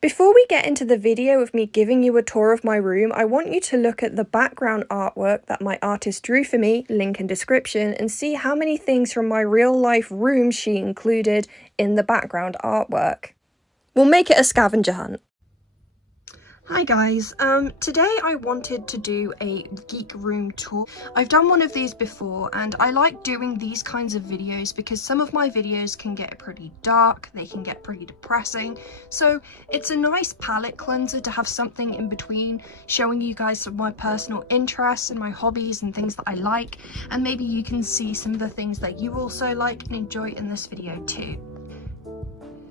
Before we get into the video of me giving you a tour of my room, I want you to look at the background artwork that my artist drew for me, link in description, and see how many things from my real life room she included in the background artwork. We'll make it a scavenger hunt. Hi guys, today I wanted to do a geek room tour. I've done one of these before and I like doing these kinds of videos because some of my videos can get pretty dark, they can get pretty depressing, so it's a nice palette cleanser to have something in between, showing you guys some of my personal interests and my hobbies and things that I like, and maybe you can see some of the things that you also like and enjoy in this video too.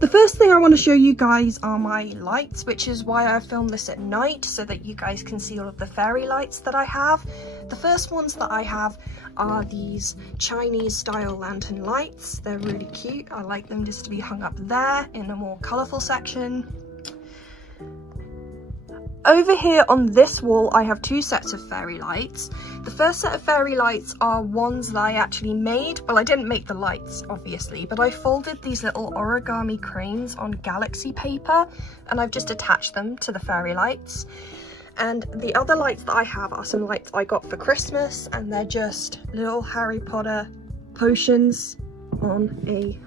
The first thing I want to show you guys are my lights, which is why I filmed this at night, so that you guys can see all of the fairy lights that I have. The first ones that I have are these Chinese style lantern lights. They're really cute. I like them just to be hung up there in a more colourful section. Over here on this wall I have two sets of fairy lights. The first set of fairy lights are ones that I actually made. Well, I didn't make the lights obviously, but I folded these little origami cranes on galaxy paper and I've just attached them to the fairy lights. And the other lights that I have are some lights I got for Christmas, and they're just little Harry Potter potions on a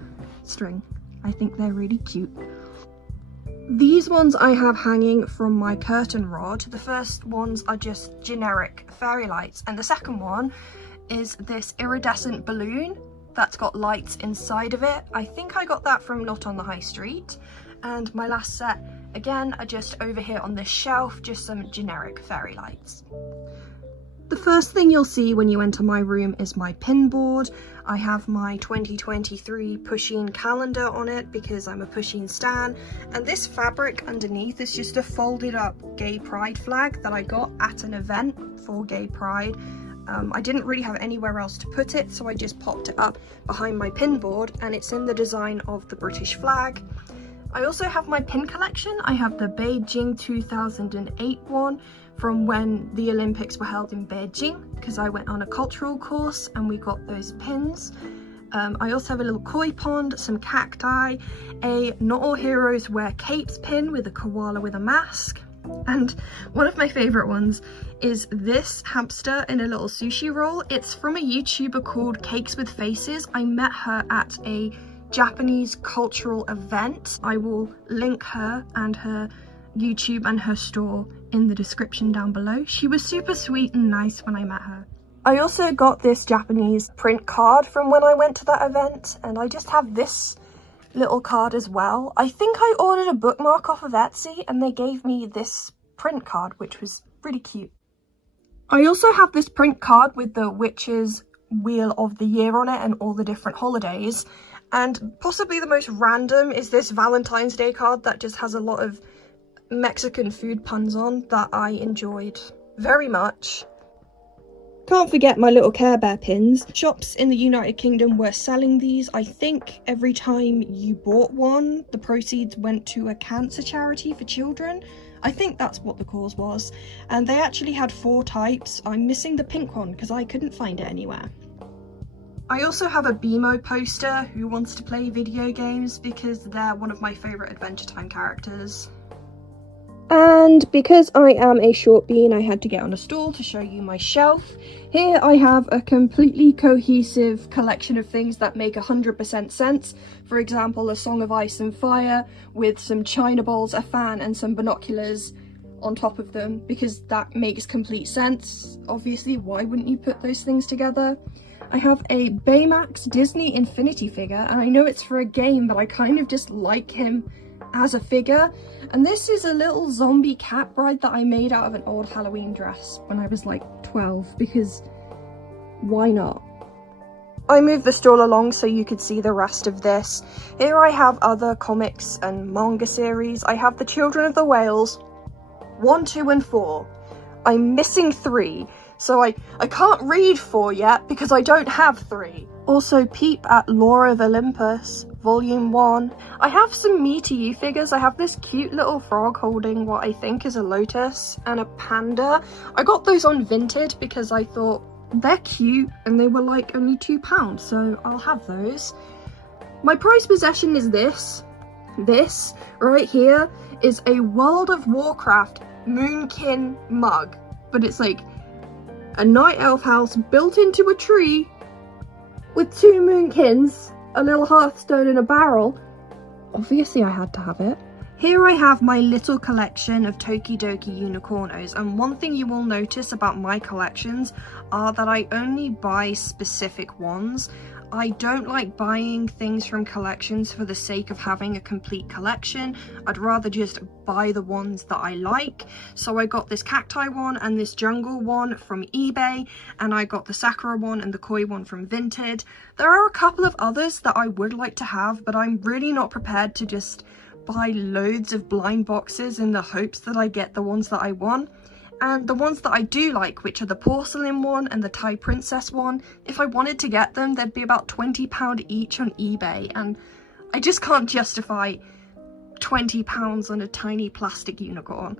string. I think they're really cute. These ones I have hanging from my curtain rod. The first ones are just generic fairy lights, and the second one is this iridescent balloon that's got lights inside of it. I think I got that from Not on the High Street. And my last set, again, are just over here on this shelf, just some generic fairy lights. The first thing you'll see when you enter my room is my pin board. I have my 2023 Pusheen calendar on it because I'm a Pusheen stan, and this fabric underneath is just a folded up gay pride flag that I got at an event for gay pride. I didn't really have anywhere else to put it, so I just popped it up behind my pin board, and it's in the design of the British flag. I also have my pin collection. I have the Beijing 2008 one from when the Olympics were held in Beijing, because I went on a cultural course and we got those pins. I also have a little koi pond, some cacti, a Not All Heroes Wear Capes pin with a koala with a mask, and one of my favourite ones is this hamster in a little sushi roll. It's from a YouTuber called Cakes with Faces. I met her at a Japanese cultural event. I will link her and her YouTube and her store in the description down below. She was super sweet and nice when I met her. I also got this Japanese print card from when I went to that event, and I just have this little card as well. I think I ordered a bookmark off of Etsy and they gave me this print card, which was really cute. I also have this print card with the Witch's Wheel of the Year on it and all the different holidays. And possibly the most random is this Valentine's Day card that just has a lot of Mexican food puns on that I enjoyed very much. Can't forget my little Care Bear pins. Shops in the United Kingdom were selling these. I think every time you bought one, the proceeds went to a cancer charity for children. I think that's what the cause was. And they actually had 4 types. I'm missing the pink one because I couldn't find it anywhere. I also have a BMO poster, Who Wants to Play Video Games, because they're one of my favourite Adventure Time characters. And because I am a short bean, I had to get on a stool to show you my shelf. Here I have a completely cohesive collection of things that make 100% sense. For example, a Song of Ice and Fire with some china bowls, a fan and some binoculars on top of them, because that makes complete sense. Obviously, why wouldn't you put those things together? I have a Baymax Disney Infinity figure, and I know it's for a game, but I kind of just like him as a figure. And this is a little zombie cat bride that I made out of an old Halloween dress when I was like 12, because why not? I moved the stool along so you could see the rest of this. Here I have other comics and manga series. I have The Children of the Whales 1, 2 and 4. I'm missing 3. So I can't read 4 yet because I don't have 3. Also Peep at Lore of Olympus, Volume 1. I have some Me to You figures. I have this cute little frog holding what I think is a lotus and a panda. I got those on Vinted because I thought they're cute and they were like only £2, so I'll have those. My prized possession is this. This right here is a World of Warcraft Moonkin mug, but it's like a night elf house built into a tree with 2 moonkins, a little hearthstone and a barrel. Obviously I had to have it. Here I have my little collection of Tokidoki unicornos, and one thing you will notice about my collections are that I only buy specific ones. I don't like buying things from collections for the sake of having a complete collection. I'd rather just buy the ones that I like. So I got this cacti one and this jungle one from eBay, and I got the sakura one and the koi one from Vinted. There are a couple of others that I would like to have, but I'm really not prepared to just buy loads of blind boxes in the hopes that I get the ones that I want. And the ones that I do like, which are the porcelain one and the Thai princess one, if I wanted to get them, they'd be about £20 each on eBay, and I just can't justify £20 on a tiny plastic unicorn.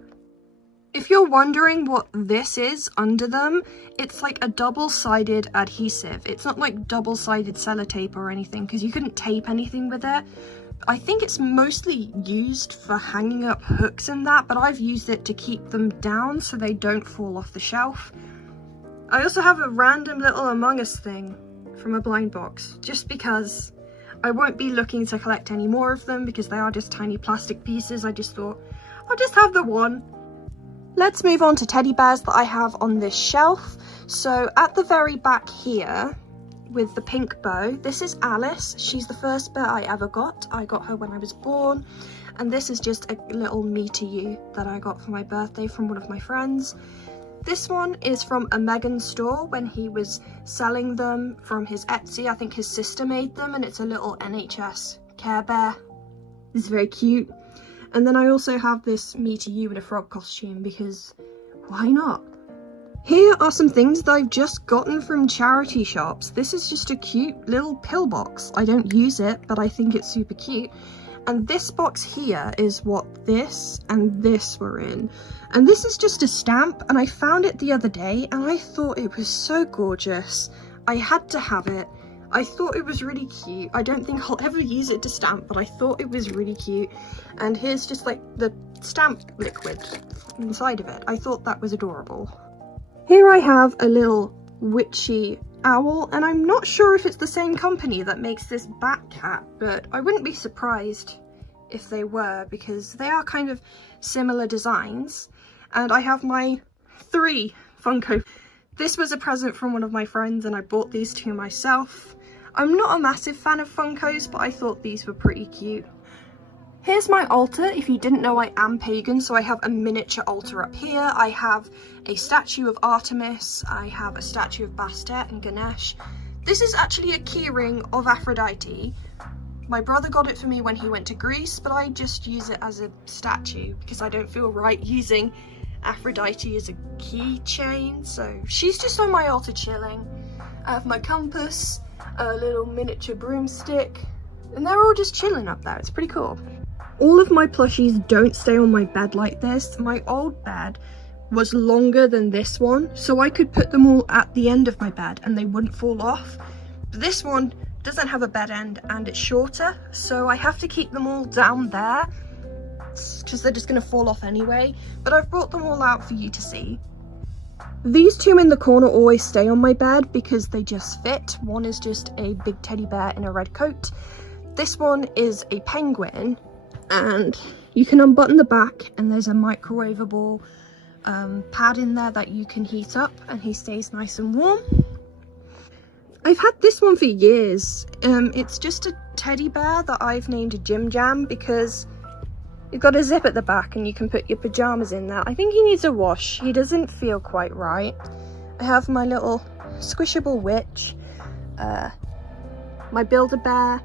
If you're wondering what this is under them, it's like a double-sided adhesive. It's not like double-sided sellotape or anything, because you couldn't tape anything with it. I think it's mostly used for hanging up hooks and that, but I've used it to keep them down so they don't fall off the shelf. I also have a random little Among Us thing from a blind box, just because I won't be looking to collect any more of them because they are just tiny plastic pieces. I just thought I'll just have the one. Let's move on to teddy bears that I have on this shelf. So at the very back here, with the pink bow, this is Alice. She's the first bear I ever got. I got her when I was born, and this is just a little me to you that I got for my birthday from one of my friends. This one is from a Megan store when he was selling them from his Etsy. I think his sister made them, and it's a little NHS Care Bear. It's very cute. And then I also have this me to you in a frog costume because why not? Here are some things that I've just gotten from charity shops. This is just a cute little pill box. I don't use it, but I think it's super cute. And this box here is what this and this were in. And this is just a stamp, and I found it the other day and I thought it was so gorgeous. I had to have it. I thought it was really cute. I don't think I'll ever use it to stamp, but I thought it was really cute. And here's just like the stamp liquid inside of it. I thought that was adorable. Here I have a little witchy owl, and I'm not sure if it's the same company that makes this bat cat, but I wouldn't be surprised if they were because they are kind of similar designs. And I have my 3 Funko. This was a present from one of my friends and I bought these 2 myself. I'm not a massive fan of Funkos, but I thought these were pretty cute. Here's my altar. If you didn't know, I am pagan, so I have a miniature altar up here. I have a statue of Artemis. I have a statue of Bastet and Ganesh. This is actually a keyring of Aphrodite. My brother got it for me when he went to Greece, but I just use it as a statue because I don't feel right using Aphrodite as a keychain. So she's just on my altar chilling. I have my compass, a little miniature broomstick, and they're all just chilling up there. It's pretty cool. All of my plushies don't stay on my bed like this. My old bed was longer than this one, so I could put them all at the end of my bed and they wouldn't fall off. But this one doesn't have a bed end and it's shorter, so I have to keep them all down there because they're just going to fall off anyway. But I've brought them all out for you to see. These 2 in the corner always stay on my bed because they just fit. One is just a big teddy bear in a red coat. This one is a penguin, and you can unbutton the back and there's a microwavable pad in there that you can heat up and he stays nice and warm. I've had this one for years. It's just a teddy bear that I've named Jim Jam because you've got a zip at the back and you can put your pajamas in there. I think he needs a wash. He doesn't feel quite right. I have my little squishable witch, my Build-A-Bear,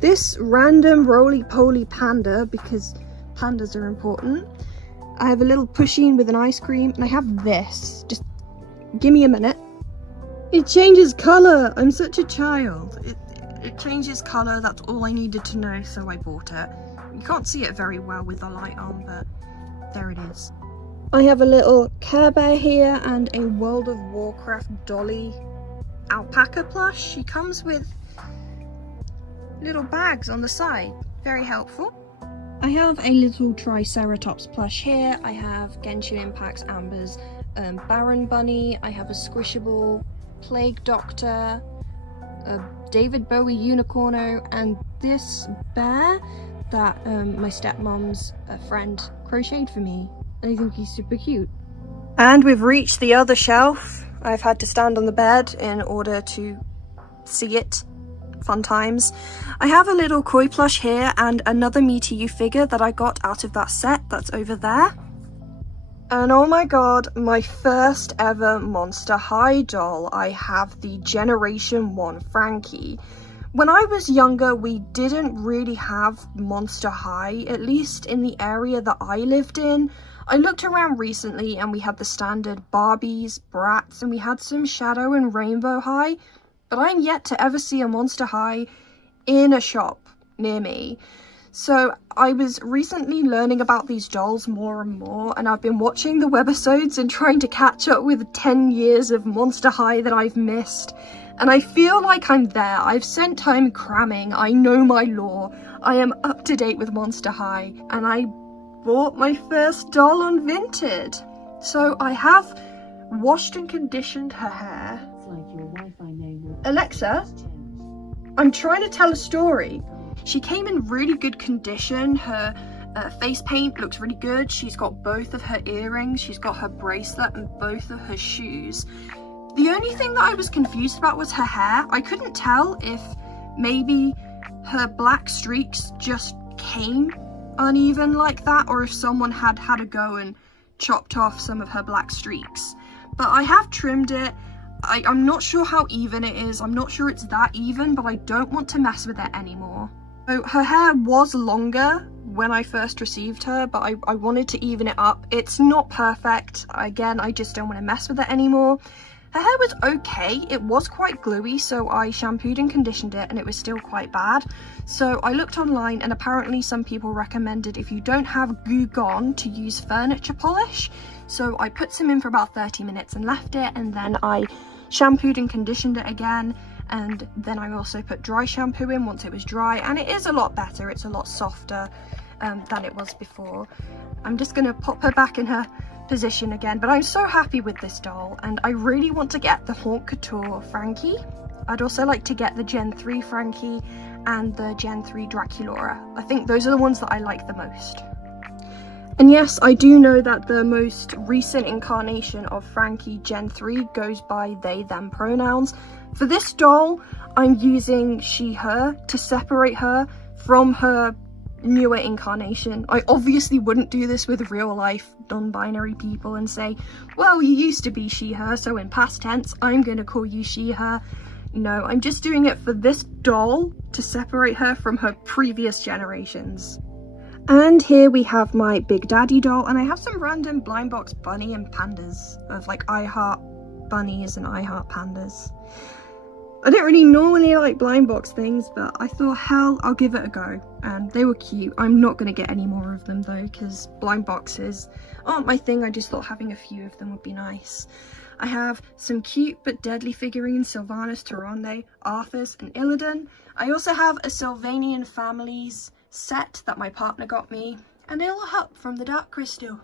this random roly-poly panda because pandas are important. I have a little pusheen with an ice cream, and I have this. Just give me a minute. It changes colour. I'm such a child. It changes colour. That's all I needed to know, so I bought it. You can't see it very well with the light on, but there it is. I have a little Care Bear here and a World of Warcraft dolly alpaca plush. She comes with little bags on the side. Very helpful. I have a little Triceratops plush here. I have Genshin Impact's Amber's Baron Bunny. I have a squishable Plague Doctor, a David Bowie Unicorno, and this bear that my stepmom's friend crocheted for me. I think he's super cute. And we've reached the other shelf. I've had to stand on the bed in order to see it. Fun times. I have a little koi plush here and another Me to You figure that I got out of that set that's over there. And oh my god, my first ever Monster High doll. I have the Generation 1 Frankie. When I was younger, we didn't really have Monster High, at least in the area that I lived in. I looked around recently and we had the standard Barbies, Bratz, and we had some Shadow and Rainbow High, but I'm yet to ever see a Monster High in a shop near me. So I was recently learning about these dolls more and more, and I've been watching the webisodes and trying to catch up with 10 years of Monster High that I've missed. And I feel like I'm there. I've spent time cramming. I know my lore. I am up to date with Monster High, and I bought my first doll on Vinted. So I have washed and conditioned her hair. Alexa, I'm trying to tell a story. She came in really good condition. Her face paint looks really good. She's got both of her earrings. She's got her bracelet and both of her shoes. The only thing that I was confused about was her hair. I couldn't tell if maybe her black streaks just came uneven like that, or if someone had a go and chopped off some of her black streaks. But I have trimmed it. I'm not sure how even it is. I'm not sure it's that even, but I don't want to mess with it anymore. So her hair was longer when I first received her, but I wanted to even it up. It's not perfect. Again, I just don't want to mess with it anymore. Her hair was okay. It was quite gluey, so I shampooed and conditioned it and it was still quite bad. So I looked online and apparently some people recommended if you don't have Goo Gone to use furniture polish. So I put some in for about 30 minutes and left it, and then I shampooed and conditioned it again, and then I also put dry shampoo in once it was dry, and it is a lot better. It's a lot softer than it was before. I'm just gonna pop her back in her position again, but I'm so happy with this doll, and I really want to get the Haute Couture Frankie. I'd also like to get the Gen 3 Frankie and the Gen 3 Draculaura. I think those are the ones that I like the most. And yes, I do know that the most recent incarnation of Frankie Gen 3 goes by they, them pronouns. For this doll, I'm using she, her to separate her from her newer incarnation. I obviously wouldn't do this with real life non-binary people and say, well, you used to be she, her, so in past tense, I'm going to call you she, her. No, I'm just doing it for this doll to separate her from her previous generations. And here we have my Big Daddy doll, and I have some random blind box bunny and pandas of like I Heart Bunnies and I Heart Pandas. I don't really normally like blind box things, but I thought, hell, I'll give it a go. And they were cute. I'm not going to get any more of them though, because blind boxes aren't my thing. I just thought having a few of them would be nice. I have some cute but deadly figurines, Sylvanas, Tyrande, Arthas, and Illidan. I also have a Sylvanian Families set that my partner got me, and a little hut from the Dark Crystal.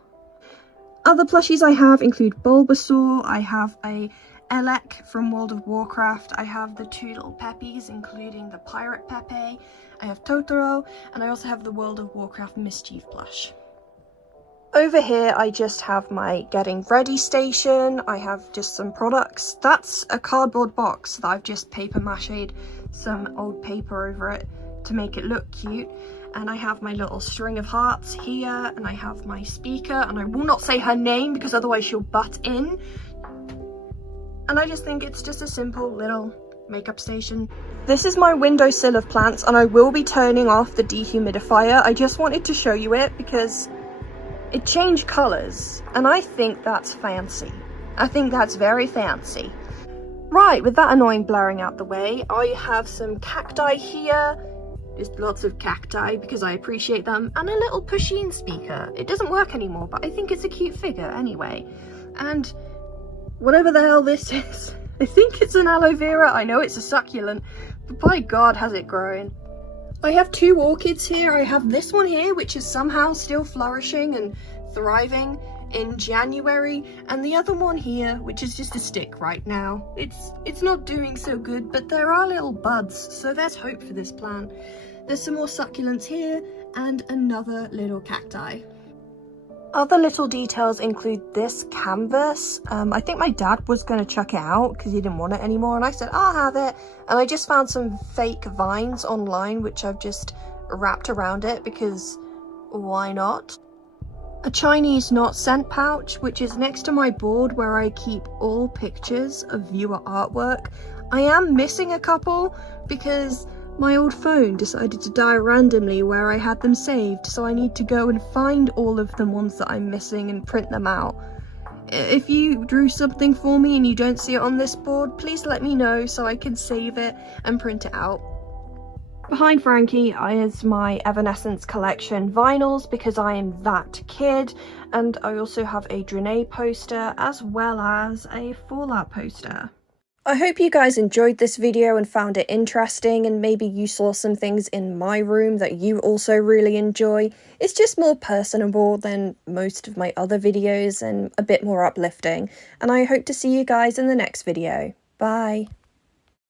Other plushies I have include Bulbasaur, I have a Elec from World of Warcraft, I have the two little Peppies, including the Pirate Pepe, I have Totoro, and I also have the World of Warcraft Mischief plush. Over here I just have my getting ready station. I have just some products. That's a cardboard box that I've just paper machéed some old paper over it to make it look cute. And I have my little string of hearts here, and I have my speaker, and I will not say her name because otherwise she'll butt in. And I just think it's just a simple little makeup station. This is my windowsill of plants, and I will be turning off the dehumidifier. I just wanted to show you it because it changed colours, and I think that's fancy. I think that's very fancy. Right, with that annoying blaring out the way, I have some cacti here. Just lots of cacti because I appreciate them, and a little Plushies speaker. It doesn't work anymore, but I think it's a cute figure anyway. And whatever the hell this is, I think it's an aloe vera. I know it's a succulent, but by God has it grown. I have two orchids here. I have this one here, which is somehow still flourishing and thriving in January, and the other one here, which is just a stick right now. It's not doing so good, but there are little buds, so there's hope for this plant. There's some more succulents here and another little cacti. Other little details include this canvas. I think my dad was going to chuck it out because he didn't want it anymore, and I said I'll have it, and I just found some fake vines online which I've just wrapped around it because why not? A Chinese knot scent pouch, which is next to my board where I keep all pictures of viewer artwork. I am missing a couple because my old phone decided to die randomly where I had them saved, so I need to go and find all of the ones that I'm missing and print them out. If you drew something for me and you don't see it on this board, please let me know so I can save it and print it out. Behind Frankie is my Evanescence collection vinyls because I am that kid, and I also have a Draenei poster as well as a Fallout poster. I hope you guys enjoyed this video and found it interesting, and maybe you saw some things in my room that you also really enjoy. It's just more personable than most of my other videos and a bit more uplifting, and I hope to see you guys in the next video. Bye!